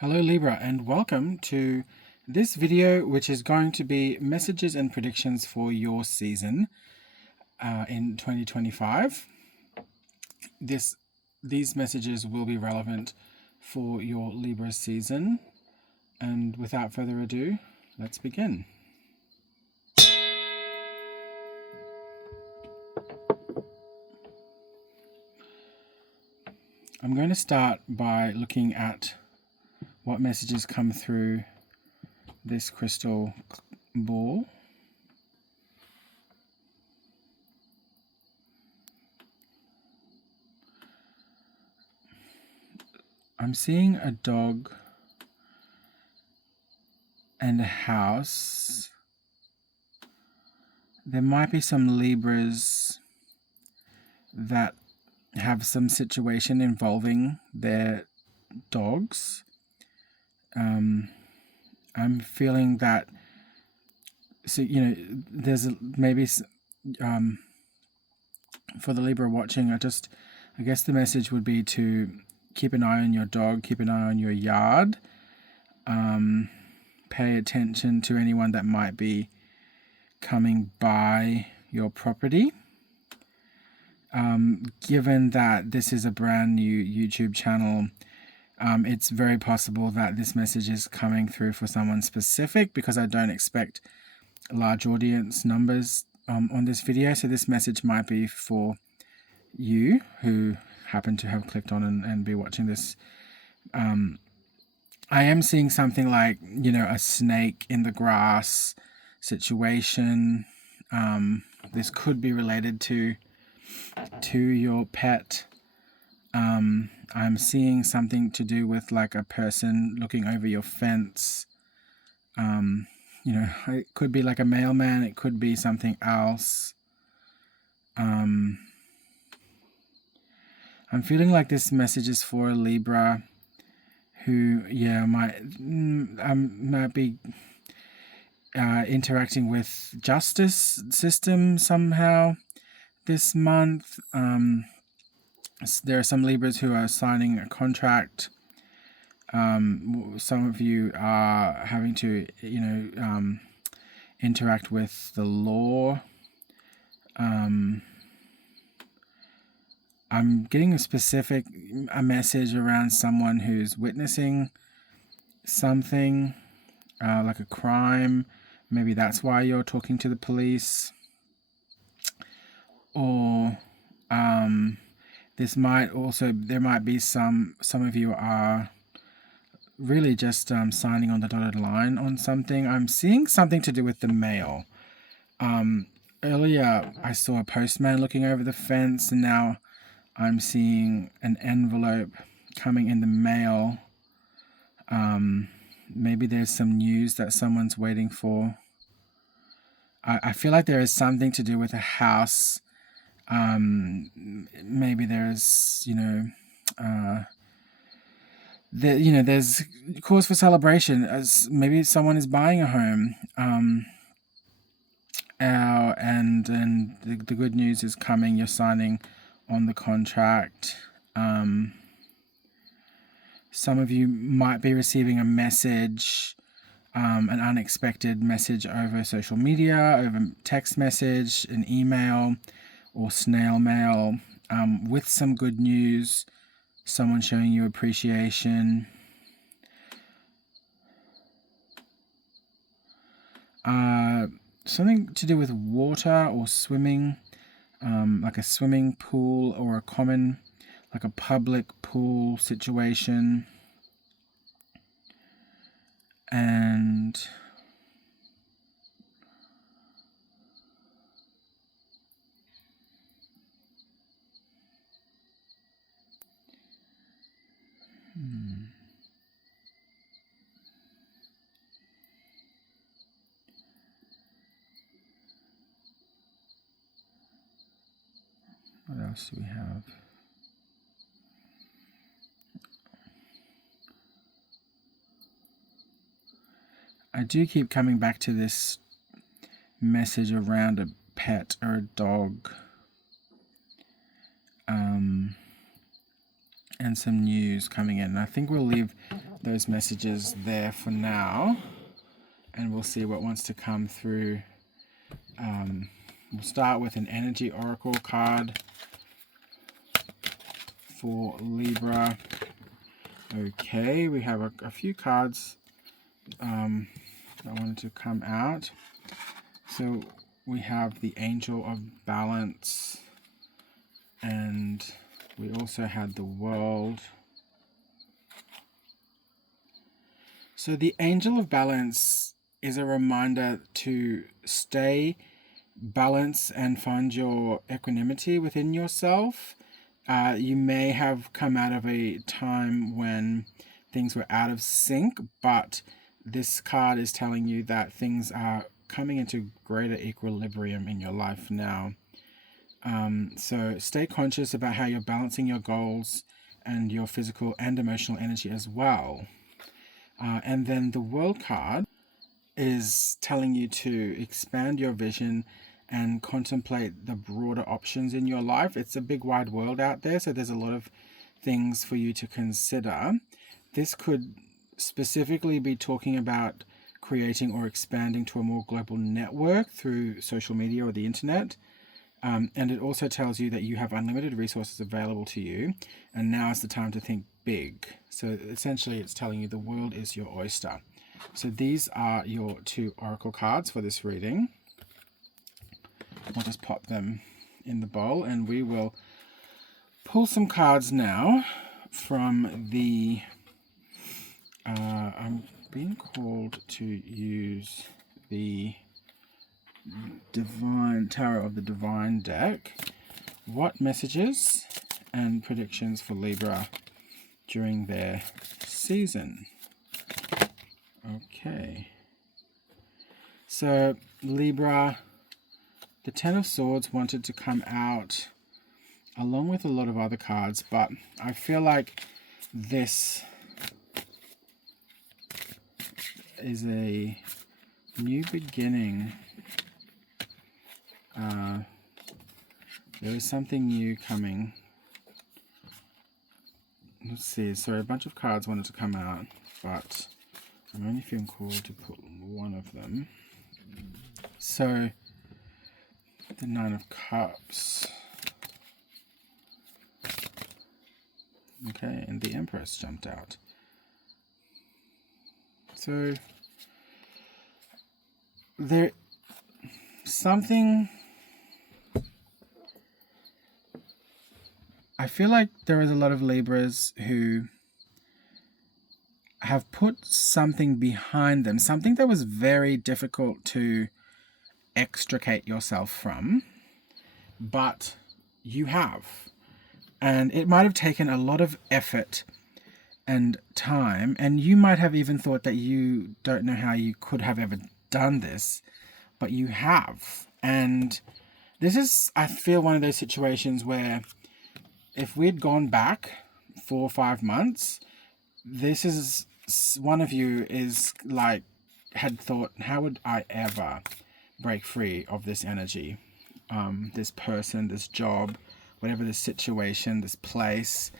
Hello Libra, and welcome to this video, which is going to be messages and predictions for your season in 2025. These messages will be relevant for your Libra season, and without further ado, let's begin. I'm going to start by looking at what messages come through this crystal ball. I'm seeing a dog and a house. There might be some Libras that have some situation involving their dogs. I'm feeling that, there's maybe for the Libra watching, I guess the message would be to keep an eye on your dog, keep an eye on your yard, pay attention to anyone that might be coming by your property. Given that this is a brand new YouTube channel, it's very possible that this message is coming through for someone specific, because I don't expect large audience numbers on this video. So this message might be for you who happen to have clicked on and be watching this. I am seeing something like, a snake in the grass situation. This could be related to your pet. I'm seeing something to do with like a person looking over your fence. It could be like a mailman, it could be something else. I'm feeling like this message is for a Libra who, might be interacting with justice system somehow this month. There are some Libras who are signing a contract. Some of you are having to, interact with the law. I'm getting a message around someone who's witnessing something, like a crime. Maybe that's why you're talking to the police. Or there might be some of you are really just signing on the dotted line on something. I'm seeing something to do with the mail. Earlier I saw a postman looking over the fence, and now I'm seeing an envelope coming in the mail. Maybe there's some news that someone's waiting for. I feel like there is something to do with a house. Maybe there's, there's cause for celebration, as maybe someone is buying a home. And the good news is coming. You're signing on the contract. Some of you might be receiving a message, an unexpected message over social media, over text message, an email, or snail mail, with some good news, someone showing you appreciation. Something to do with water or swimming, like a swimming pool or like a public pool situation. And what else do we have? I do keep coming back to this message around a pet or a dog. And some news coming in. I think we'll leave those messages there for now, and we'll see what wants to come through. We'll start with an energy oracle card for Libra. Okay, we have a few cards that wanted to come out. So we have the Angel of Balance, and we also had the World. So the Angel of Balance is a reminder to stay balanced and find your equanimity within yourself. You may have come out of a time when things were out of sync, but this card is telling you that things are coming into greater equilibrium in your life now. So stay conscious about how you're balancing your goals and your physical and emotional energy as well. And then the World card is telling you to expand your vision and contemplate the broader options in your life. It's a big wide world out there, so there's a lot of things for you to consider. This could specifically be talking about creating or expanding to a more global network through social media or the internet. And it also tells you that you have unlimited resources available to you, and now is the time to think big. So essentially it's telling you the world is your oyster. So these are your 2 oracle cards for this reading. I'll just pop them in the bowl, and we will pull some cards now from the I'm being called to use the Divine Tarot of the Divine deck. What messages and predictions for Libra during their season? Okay, so Libra, the Ten of Swords wanted to come out along with a lot of other cards, but I feel like this is a new beginning. There is something new coming. Let's see. So a bunch of cards wanted to come out, but I'm only feeling called to put one of them. So the Nine of Cups. Okay, and the Empress jumped out. So there something, I feel like there is a lot of Libras who have put something behind them, something that was very difficult to extricate yourself from, but you have. And it might have taken a lot of effort and time, and you might have even thought that you don't know how you could have ever done this, but you have. And this is, I feel, one of those situations where if we'd gone back 4 or 5 months, this is one of you is like had thought, how would I ever break free of this energy, this person, this job, whatever this situation, this place.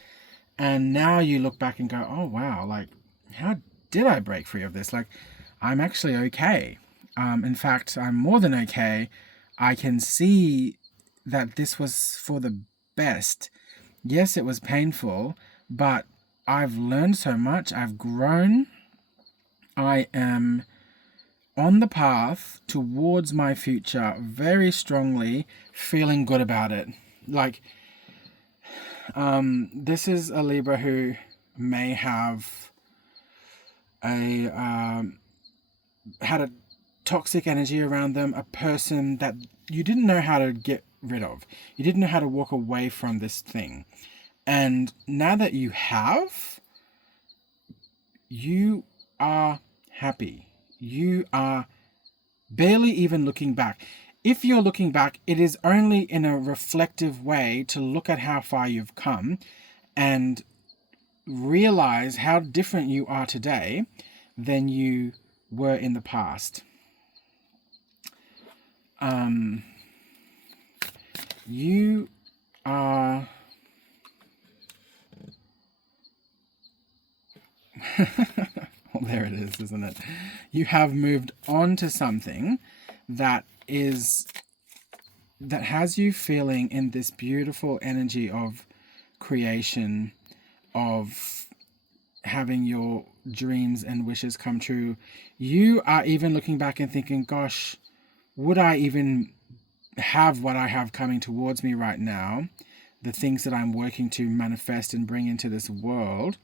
And now you look back and go, oh wow, like how did I break free of this? Like I'm actually okay. In fact, I'm more than okay. I can see that this was for the best. Yes, it was painful, but I've learned so much. I've grown. I am on the path towards my future very strongly, feeling good about it. Like, this is a Libra who may have had a toxic energy around them, a person that you didn't know how to get rid of. You didn't know how to walk away from this thing. And now that you have, you are happy. You are barely even looking back. If you're looking back, it is only in a reflective way to look at how far you've come and realize how different you are today than you were in the past. You are... Well, there it is, isn't it? You have moved on to something that has you feeling in this beautiful energy of creation, of having your dreams and wishes come true. You are even looking back and thinking, gosh, would I even have what I have coming towards me right now, the things that I'm working to manifest and bring into this world,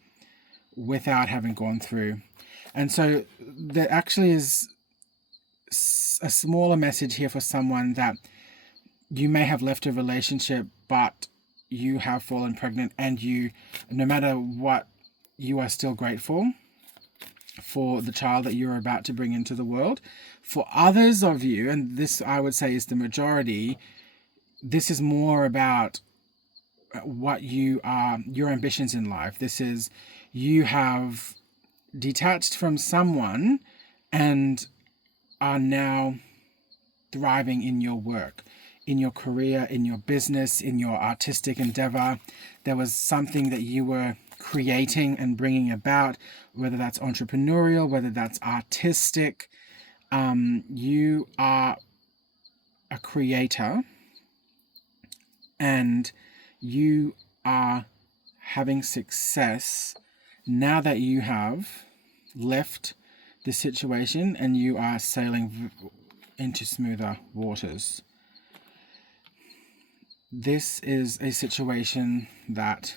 without having gone through? And so there actually is a smaller message here for someone that you may have left a relationship, but you have fallen pregnant, and you, no matter what, you are still grateful for the child that you're about to bring into the world. For others of you, and this I would say is the majority, this is more about what you are, your ambitions in life. This is, you have detached from someone and are now thriving in your work, in your career, in your business, in your artistic endeavor. There was something that you were creating and bringing about, whether that's entrepreneurial, whether that's artistic. You are a creator, and you are having success now that you have left the situation and you are sailing into smoother waters. This is a situation that,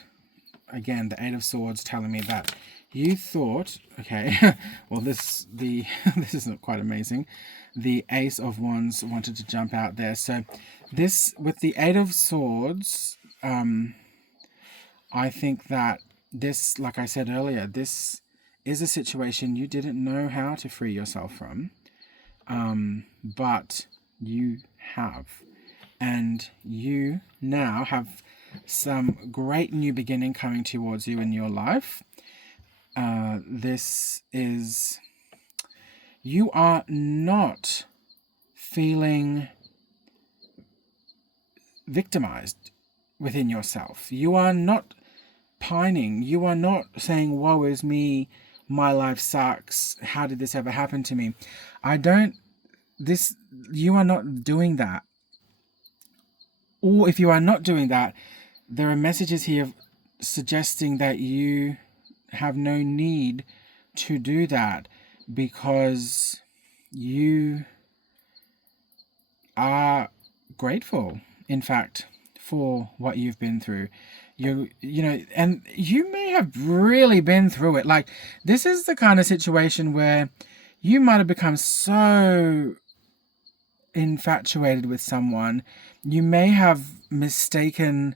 again, the Eight of Swords telling me that you thought, okay, well, this is not quite amazing. The Ace of Wands wanted to jump out there. So this, with the Eight of Swords, I think that this, like I said earlier, this is a situation you didn't know how to free yourself from, but you have. And you now have some great new beginning coming towards you in your life. This is, you are not feeling victimized within yourself. You are not pining. You are not saying, woe is me, my life sucks, how did this ever happen to me? You are not doing that. Or if you are not doing that, there are messages here suggesting that you have no need to do that, because you are grateful, in fact, for what you've been through. You know, and you may have really been through it. Like, this is the kind of situation where you might have become so infatuated with someone, you may have mistaken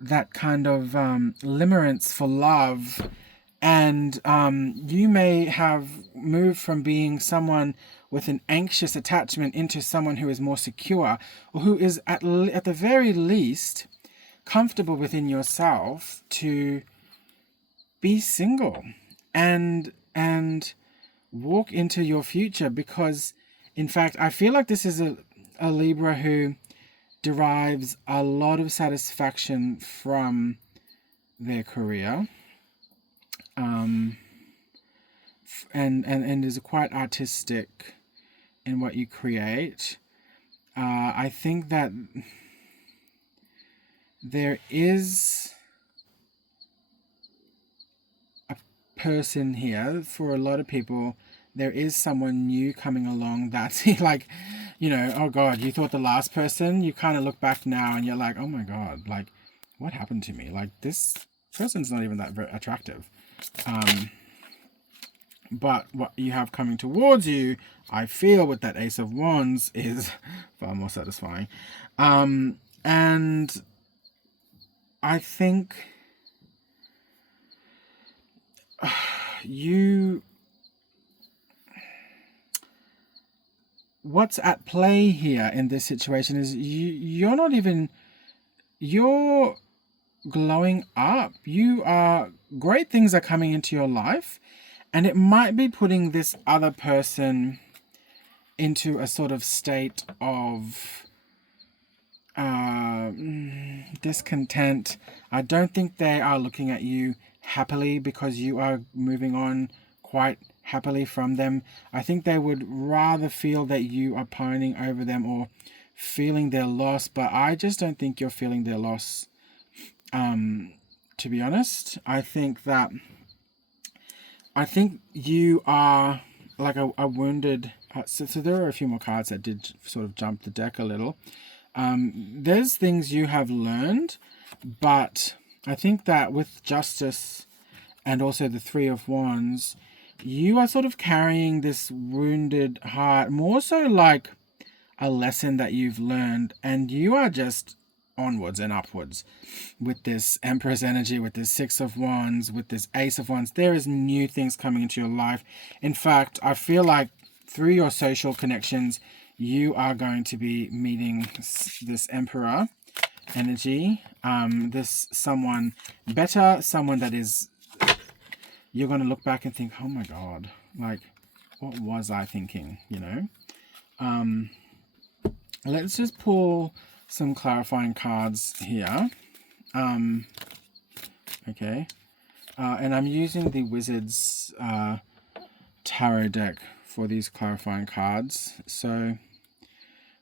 that kind of limerence for love, and you may have moved from being someone with an anxious attachment into someone who is more secure, or who is at the very least comfortable within yourself to be single and walk into your future. Because in fact, I feel like this is a Libra who derives a lot of satisfaction from their career, and is quite artistic in what you create. I think that there is a person here, for a lot of people, there is someone new coming along that's like, you know, oh God, you thought the last person, you kind of look back now and you're like, oh my God, like, what happened to me? Like, this person's not even that very attractive. But what you have coming towards you, I feel, with that Ace of Wands is far more satisfying. And I think what's at play here in this situation is you're glowing up. Great things are coming into your life, and it might be putting this other person into a sort of state of discontent. I don't think they are looking at you happily because you are moving on quite happily from them. I think they would rather feel that you are pining over them or feeling their loss, but I just don't think you're feeling their loss. To be honest, I think you are like a wounded. So there are a few more cards that did sort of jump the deck a little. There's things you have learned, but I think that with Justice and also the Three of Wands, you are sort of carrying this wounded heart, more so like a lesson that you've learned, and you are just onwards and upwards with this Empress energy, with this Six of Wands, with this Ace of Wands. There is new things coming into your life. In fact, I feel like through your social connections, you are going to be meeting this Emperor energy, this someone better, someone that is, you're going to look back and think, oh my God, like, what was I thinking, you know? Let's just pull some clarifying cards here. Okay. And I'm using the Wizards tarot deck for these clarifying cards. So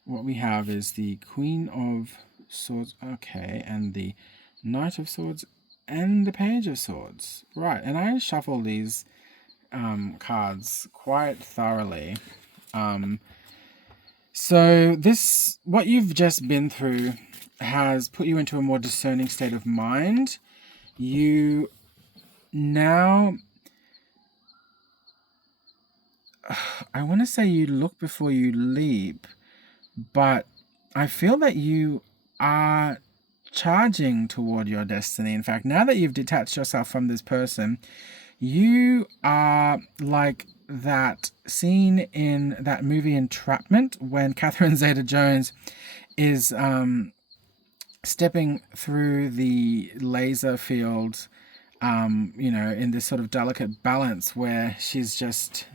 what we have is the Queen of Swords, okay, and the Knight of Swords and the Page of Swords. Right, and I shuffle these cards quite thoroughly. So this, what you've just been through has put you into a more discerning state of mind. You now, I want to say you look before you leap, but I feel that you are charging toward your destiny. In fact, now that you've detached yourself from this person, you are like that scene in that movie Entrapment when Catherine Zeta-Jones is stepping through the laser field, you know, in this sort of delicate balance where she's just,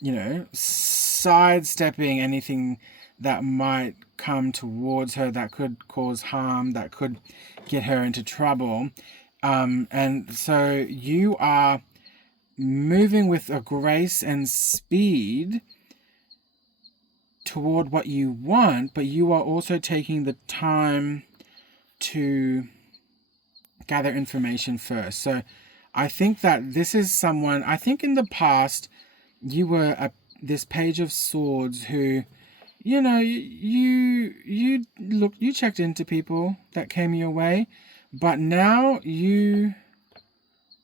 you know, sidestepping anything that might come towards her that could cause harm, that could get her into trouble. And so you are moving with a grace and speed toward what you want, but you are also taking the time to gather information first. So I think that this is someone, I think in the past you were this Page of Swords who, you know, you checked into people that came your way, but now you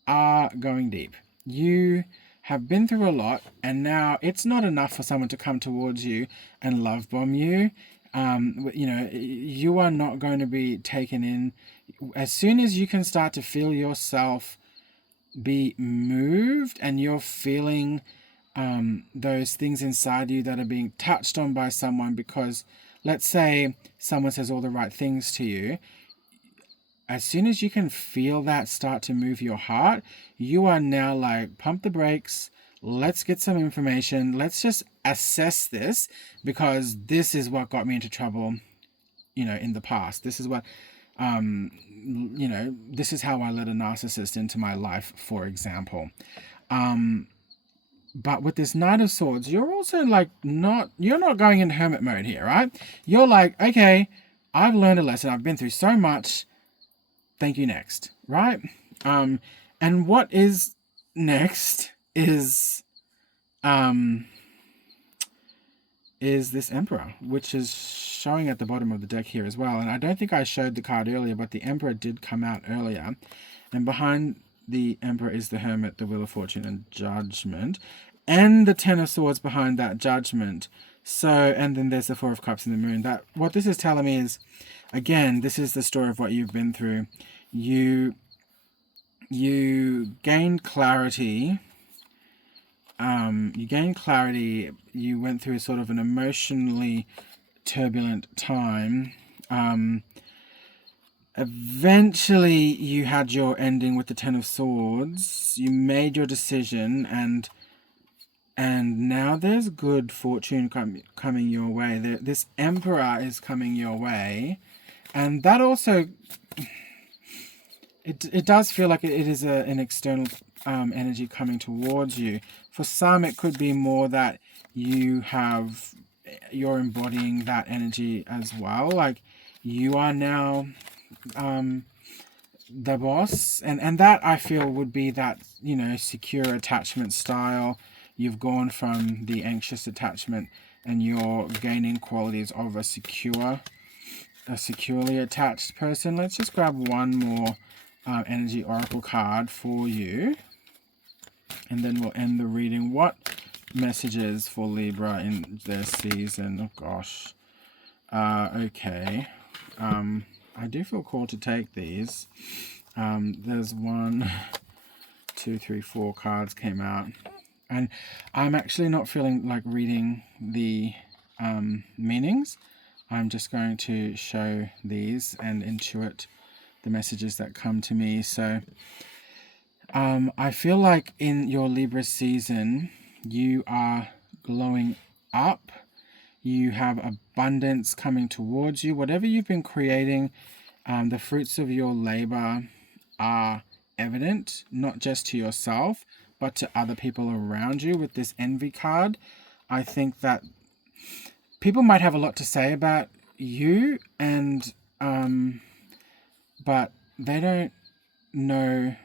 are going deep. You have been through a lot, and now it's not enough for someone to come towards you and love bomb you. You know, you are not going to be taken in. As soon as you can start to feel yourself be moved and you're feeling those things inside you that are being touched on by someone, because let's say someone says all the right things to you, as soon as you can feel that start to move your heart, you are now like, pump the brakes, let's get some information, let's just assess this, because this is what got me into trouble, you know, in the past. This is what, you know, this is how I let a narcissist into my life, for example. But with this Knight of Swords, you're also like you're not going into hermit mode here, right? You're like, okay, I've learned a lesson, I've been through so much, thank you, next, right? And what is next is this Emperor, which is showing at the bottom of the deck here as well. And I don't think I showed the card earlier, but the Emperor did come out earlier. And behind the Emperor is the Hermit, the Wheel of Fortune, and Judgment. And the Ten of Swords behind that Judgment. So, and then there's the Four of Cups and the Moon. That what this is telling me is, again, this is the story of what you've been through. You gained clarity. You went through sort of an emotionally turbulent time. Eventually you had your ending with the Ten of Swords. You made your decision, and now there's good fortune coming your way. This Emperor is coming your way, and that also, it does feel like it is an external energy coming towards you. For some, it could be more that you're embodying that energy as well. Like you are now the boss, and that I feel would be that, you know, secure attachment style. You've gone from the anxious attachment and you're gaining qualities of a securely attached person. Let's just grab one more energy oracle card for you, and then we'll end the reading. What messages for Libra in their season? Oh gosh. Okay. I do feel called to take these. There's 1, 2, 3, 4 cards came out, and I'm actually not feeling like reading the meanings. I'm just going to show these and intuit the messages that come to me. So I feel like in your Libra season, you are glowing up. You have abundance coming towards you. Whatever you've been creating, the fruits of your labor are evident, not just to yourself, but to other people around you. With this envy card, I think that people might have a lot to say about you, and but they don't know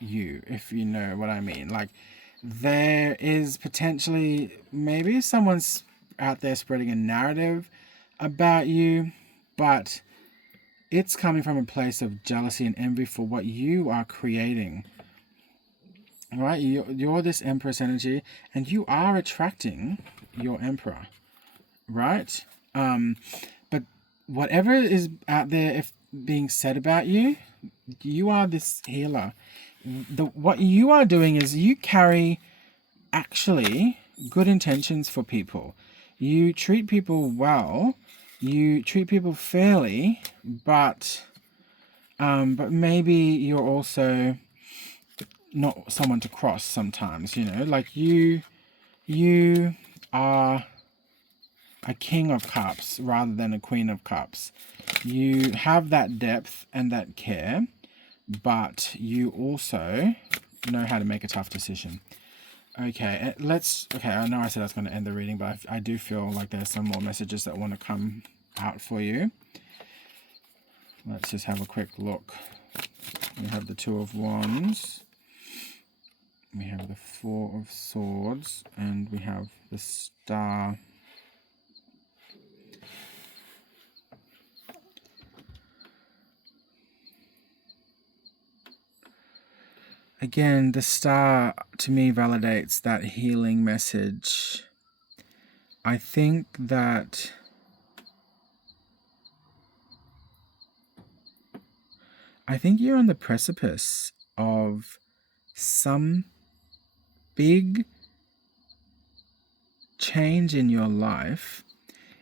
you, if you know what I mean. Like, there is potentially maybe someone's out there spreading a narrative about you, but it's coming from a place of jealousy and envy for what you are creating. Right? You're this Empress energy, and you are attracting your Emperor. Right? But whatever is out there if being said about you, you are this healer. What you are doing is you carry actually good intentions for people. You treat people well. You treat people fairly, but maybe you're also not someone to cross sometimes, you know, like you are a king of cups rather than a queen of cups. You have that depth and that care, but you also know how to make a tough decision. Okay, I know I said I was going to end the reading, but I do feel like there's some more messages that want to come out for you. Let's just have a quick look. We have the Two of Wands. We have the Four of Swords, and we have the Star. Again, the Star to me validates that healing message. I think that you're on the precipice of some big change in your life.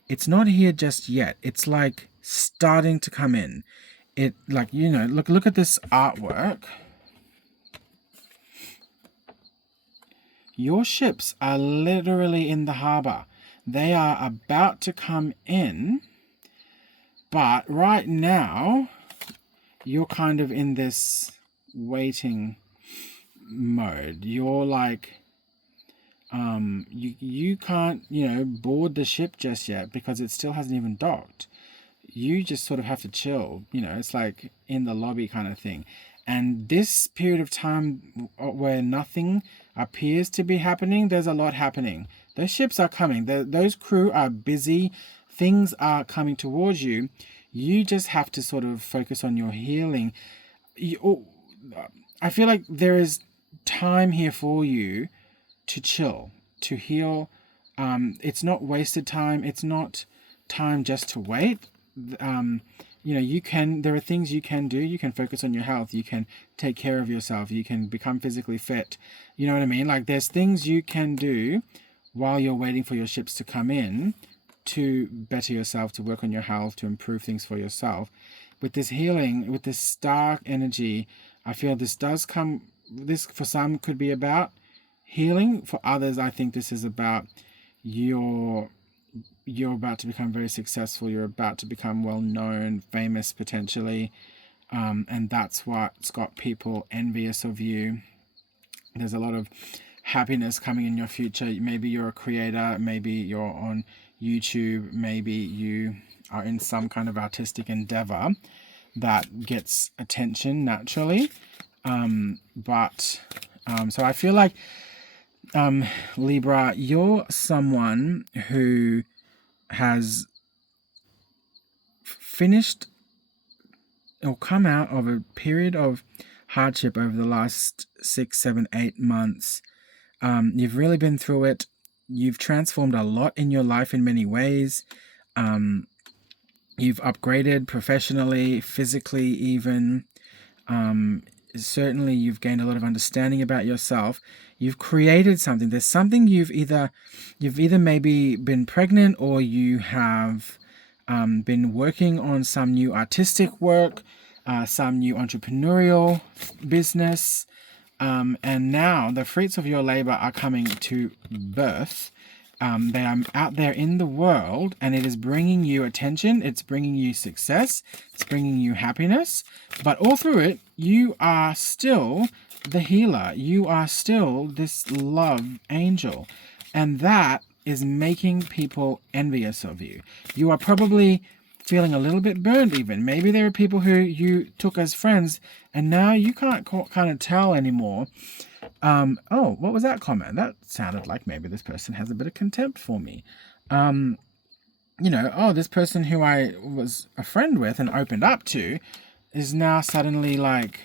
It's not here just yet. It's like starting to come in. It, like, you know, look at this artwork. Your ships are literally in the harbor. They are about to come in, but right now you're kind of in this waiting mode. You're like, you can't, you know, board the ship just yet because it still hasn't even docked. You just sort of have to chill, you know, it's like in the lobby kind of thing. And this period of time where nothing appears to be happening, there's a lot happening. Those ships are coming. Those crew are busy. Things are coming towards you. You just have to sort of focus on your healing. I feel like there is time here for you to chill, to heal. It's not wasted time. It's not time just to wait. You know, there are things you can do. You can focus on your health. You can take care of yourself. You can become physically fit. You know what I mean? Like, there's things you can do while you're waiting for your ships to come in to better yourself, to work on your health, to improve things for yourself. With this healing, with this star energy, I feel this for some could be about healing. For others, I think this is about you're about to become very successful. You're about to become well known, famous potentially. And that's what's got people envious of you. There's a lot of happiness coming in your future. Maybe you're a creator, maybe you're on YouTube, maybe you are in some kind of artistic endeavor that gets attention naturally. So I feel like, Libra, you're someone who has finished or come out of a period of hardship over the last 6, 7, 8 months. You've really been through it. You've transformed a lot in your life in many ways. You've upgraded professionally, physically even. Certainly you've gained a lot of understanding about yourself. You've created something. There's something you've either maybe been pregnant, or you have been working on some new artistic work, some new entrepreneurial business, and now the fruits of your labor are coming to birth. They are out there in the world, and it is bringing you attention, it's bringing you success, it's bringing you happiness, but all through it, you are still the healer. You are still this love angel, and that is making people envious of you. You are probably feeling a little bit burned even. Maybe there are people who you took as friends, and now you can't kind of tell anymore. Oh, what was that comment? That sounded like maybe this person has a bit of contempt for me. This person who I was a friend with and opened up to is now suddenly like,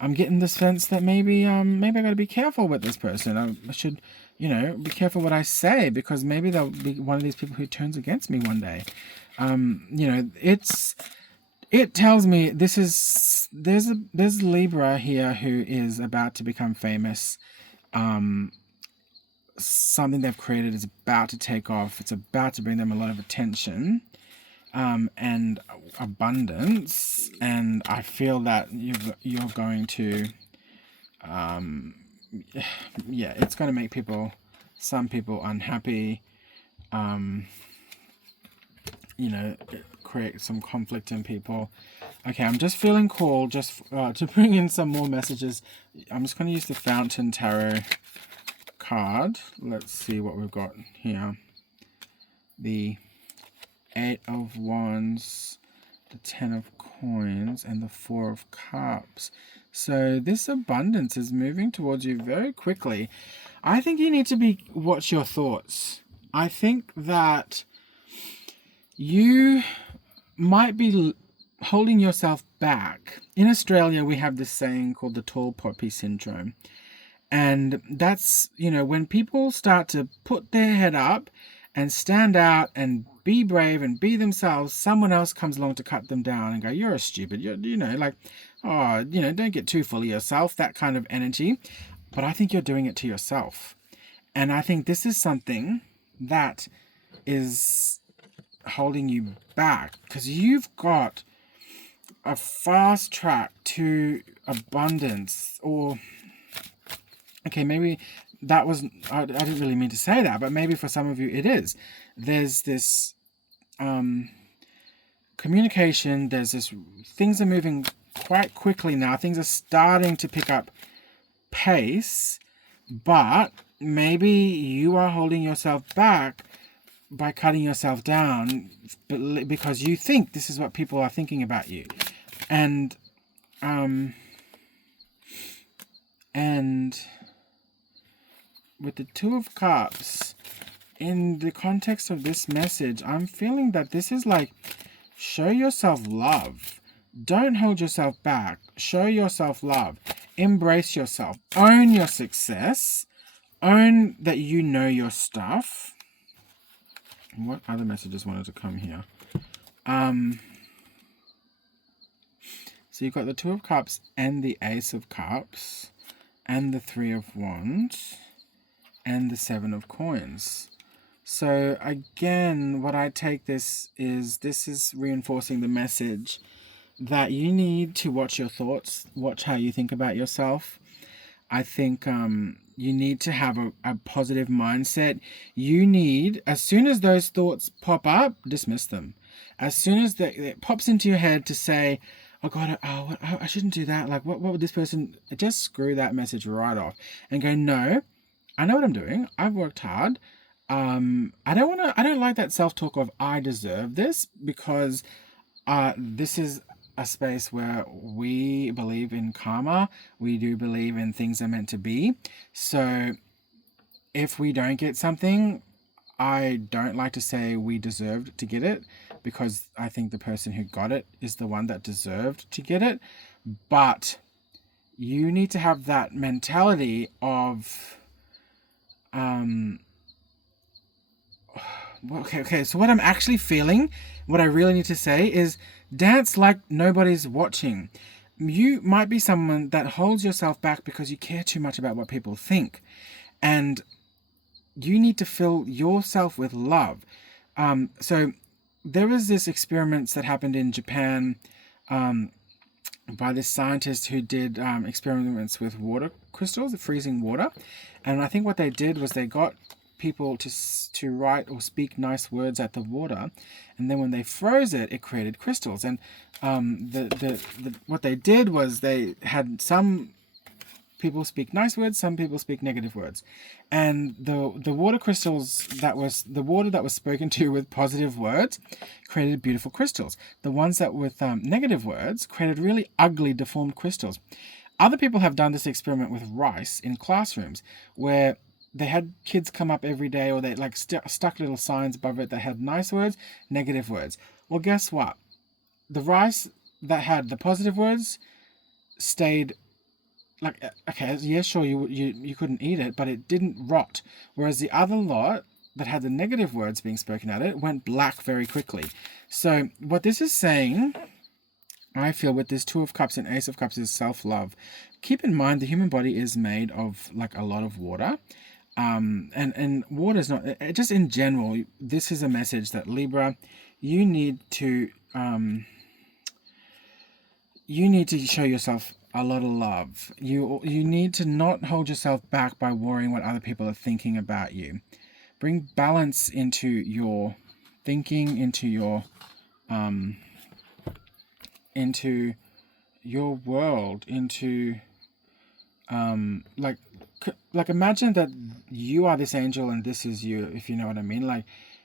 I'm getting this sense that maybe I got to be careful with this person. I should, be careful what I say, because maybe they'll be one of these people who turns against me one day. It tells me there's Libra here who is about to become famous. Something they've created is about to take off. It's about to bring them a lot of attention, and abundance. And I feel that you're going to, it's going to make some people unhappy. Create some conflict in people. Okay, I'm just feeling called to bring in some more messages. I'm just going to use the Fountain Tarot card. Let's see what we've got here. The 8 of Wands, the 10 of Coins, and the 4 of Cups. So this abundance is moving towards you very quickly. I think you need to watch your thoughts. I think that you might be holding yourself back. In Australia, we have this saying called the tall poppy syndrome. And that's, when people start to put their head up and stand out and be brave and be themselves, someone else comes along to cut them down and go, you're a stupid, don't get too full of yourself, that kind of energy. But I think you're doing it to yourself. And I think this is something that is holding you back, because you've got a fast track to abundance. Or okay, maybe that was, I didn't really mean to say that, but maybe for some of you it is. There's this communication, things are moving quite quickly now. Things are starting to pick up pace, but maybe you are holding yourself back by cutting yourself down, because you think this is what people are thinking about you. And with the 2 of Cups, in the context of this message, I'm feeling that this is like, show yourself love. Don't hold yourself back. Show yourself love. Embrace yourself. Own your success. Own that you know your stuff. What other messages wanted to come here? So you've got the 2 of Cups and the Ace of Cups and the 3 of Wands and the 7 of Coins. So again, what I take this is reinforcing the message that you need to watch your thoughts, watch how you think about yourself. I think you need to have a positive mindset. You need, as soon as those thoughts pop up, dismiss them. As soon as it pops into your head to say, oh God, I shouldn't do that. Like, what would this person, just screw that message right off and go, no, I know what I'm doing. I've worked hard. I don't like that self-talk of I deserve this, because this is a space where we believe in karma. We do believe in things are meant to be. So if we don't get something, I don't like to say we deserved to get it, because I think the person who got it is the one that deserved to get it. But you need to have that mentality of, okay, so what I'm actually feeling, what I really need to say is dance like nobody's watching. You might be someone that holds yourself back because you care too much about what people think. And you need to fill yourself with love. So there was this experiments that happened in Japan, by this scientist who did experiments with water crystals, freezing water. And I think what they did was they got people to write or speak nice words at the water, and then when they froze it, it created crystals. And what they did was they had some people speak nice words, some people speak negative words, and the water crystals, that was the water that was spoken to with positive words, created beautiful crystals. The ones that with negative words created really ugly, deformed crystals. Other people have done this experiment with rice in classrooms, where they had kids come up every day, or they like stuck little signs above it that had nice words, negative words. Well, guess what? The rice that had the positive words stayed, like, okay, yeah, sure, you couldn't eat it, but it didn't rot. Whereas the other lot that had the negative words being spoken at it went black very quickly. So what this is saying, I feel, with this Two of Cups and Ace of Cups, is self-love. Keep in mind the human body is made of like a lot of water. And water is not, just in general, this is a message that Libra, you need to show yourself a lot of love. You need to not hold yourself back by worrying what other people are thinking about you. Bring balance into your thinking, into your world, into like imagine that you are this angel and this is you, if you know what I mean. Like,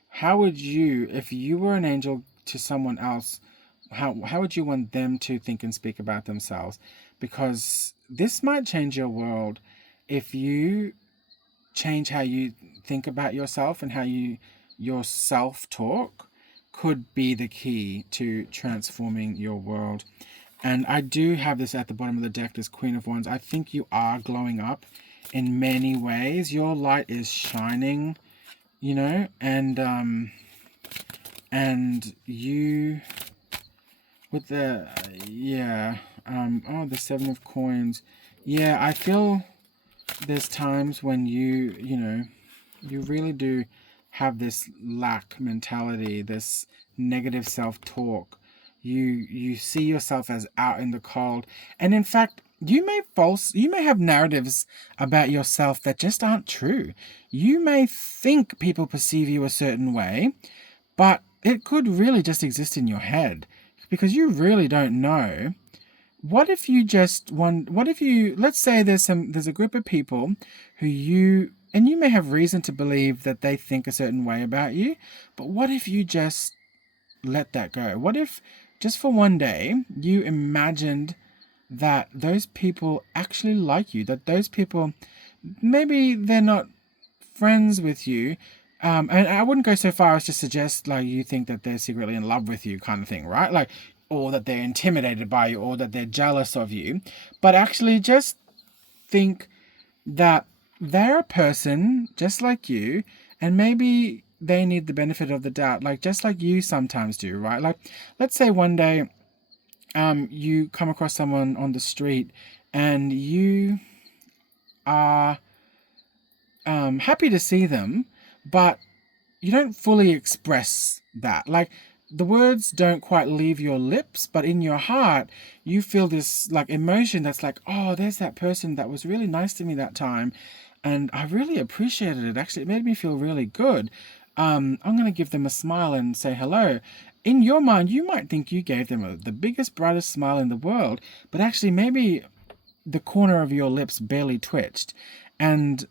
how would you, if you were an angel to someone else, how would you want them to think and speak about themselves? Because this might change your world if you change how you think about yourself, and how your self-talk could be the key to transforming your world. And I do have this at the bottom of the deck, this Queen of Wands. I think you are glowing up in many ways. Your light is shining, you know, and you, with the, the Seven of Coins. Yeah, I feel there's times when you really do have this lack mentality, this negative self-talk. You see yourself as out in the cold, and in fact, you may have narratives about yourself that just aren't true. You may think people perceive you a certain way, but it could really just exist in your head, because you really don't know. What if you let's say there's a group of people who you may have reason to believe that they think a certain way about you, but what if you just let that go? What if just for one day you imagined that those people actually like you, that those people, maybe they're not friends with you, and I wouldn't go so far as to suggest like you think that they're secretly in love with you, kind of thing, right? Like, or that they're intimidated by you, or that they're jealous of you, but actually just think that they're a person just like you, and maybe they need the benefit of the doubt, like just like you sometimes do, right? Like, let's say one day you come across someone on the street and you are happy to see them, but you don't fully express that. Like, the words don't quite leave your lips, but in your heart you feel this like emotion that's like, oh, there's that person that was really nice to me that time, and I really appreciated it. Actually, it made me feel really good. I'm going to give them a smile and say hello. In your mind, you might think you gave them the biggest, brightest smile in the world, but actually maybe the corner of your lips barely twitched, and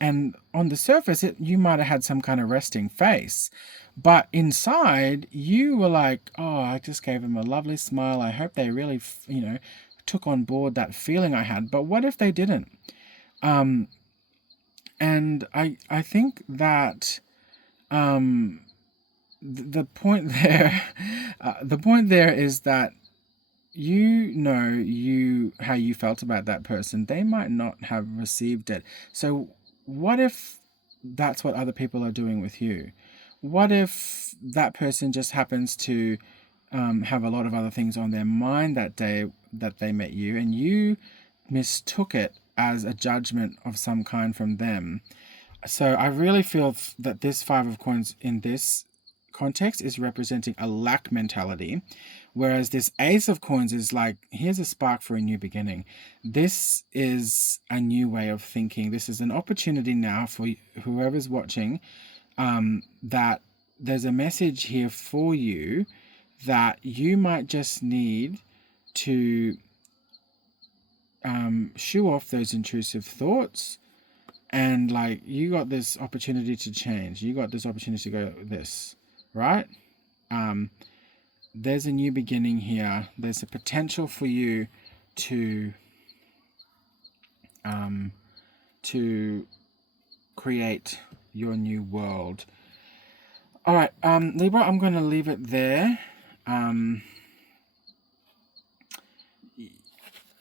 on the surface, you might have had some kind of resting face, but inside you were like, "Oh, I just gave them a lovely smile. I hope they really, took on board that feeling I had." But what if they didn't? Um, and I think that the point there, the point there is that how you felt about that person. They might not have received it. So what if that's what other people are doing with you? What if that person just happens to have a lot of other things on their mind that day that they met you, and you mistook it as a judgment of some kind from them? So I really feel that this Five of Coins in this context is representing a lack mentality, whereas this Ace of Coins is like, here's a spark for a new beginning. This is a new way of thinking. This is an opportunity now for whoever's watching, that there's a message here for you that you might just need to shoo off those intrusive thoughts. And like, you got this opportunity to change. You got this opportunity to go this, right? There's a new beginning here. There's a potential for you to create your new world. All right, Libra, I'm going to leave it there.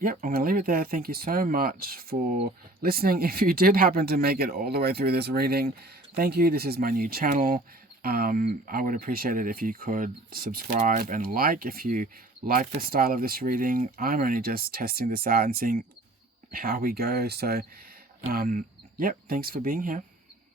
Yep, I'm going to leave it there. Thank you so much for listening. If you did happen to make it all the way through this reading, thank you. This is my new channel. I would appreciate it if you could subscribe and like if you like the style of this reading. I'm only just testing this out and seeing how we go. So, yep, thanks for being here.